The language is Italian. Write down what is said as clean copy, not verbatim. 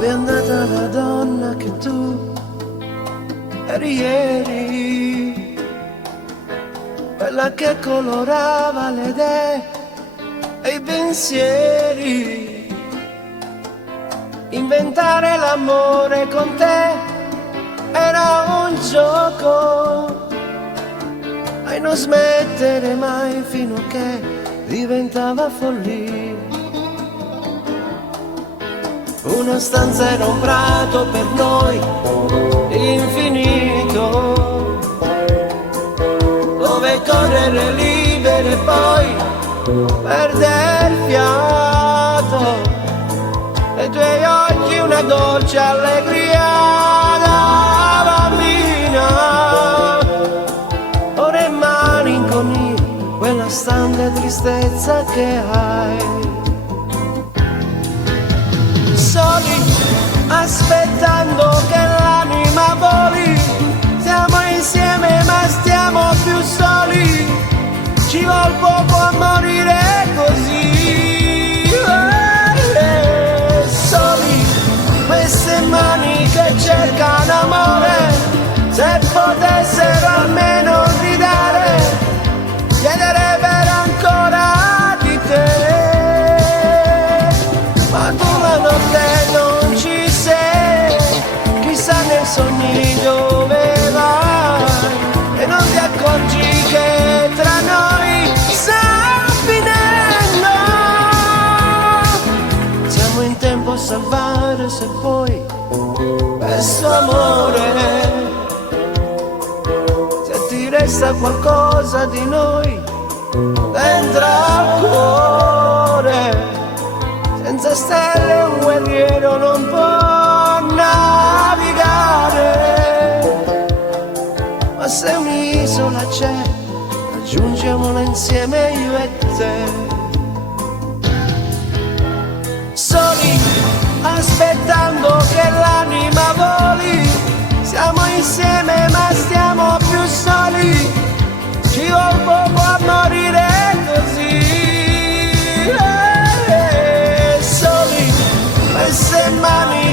Dove è andata la donna che tu eri ieri? Quella che colorava le idee e i pensieri. Inventare l'amore con te era un gioco, e non smettere mai fino a che diventava follia. Una stanza era un prato per noi infinito, dove correre libere e poi perdere fiato. Nei tuoi occhi una dolce allegria da bambina, ora in malinconia quella stante tristezza che hai. Soli, aspettando che l'anima voli, siamo insieme ma stiamo più soli, ci vuol poco a morire così. Soli, queste mani che cercano amore, se potessero almeno gridare, chiederebbero ancora di te. Ma tu la notte non ci sei, chissà nei sogni dove vai, e non ti accorgi che tra noi sta finendo. Siamo in tempo a salvare se poi questo amore, se ti resta qualcosa di noi dentro al cuore. Senza stelle un guerriero non può navigare, ma se un'isola c'è, raggiungiamola insieme io e te. Soli, aspettando che l'anima voli, siamo insieme ma stiamo più soli, ci vuol poco a morire così. Queste mani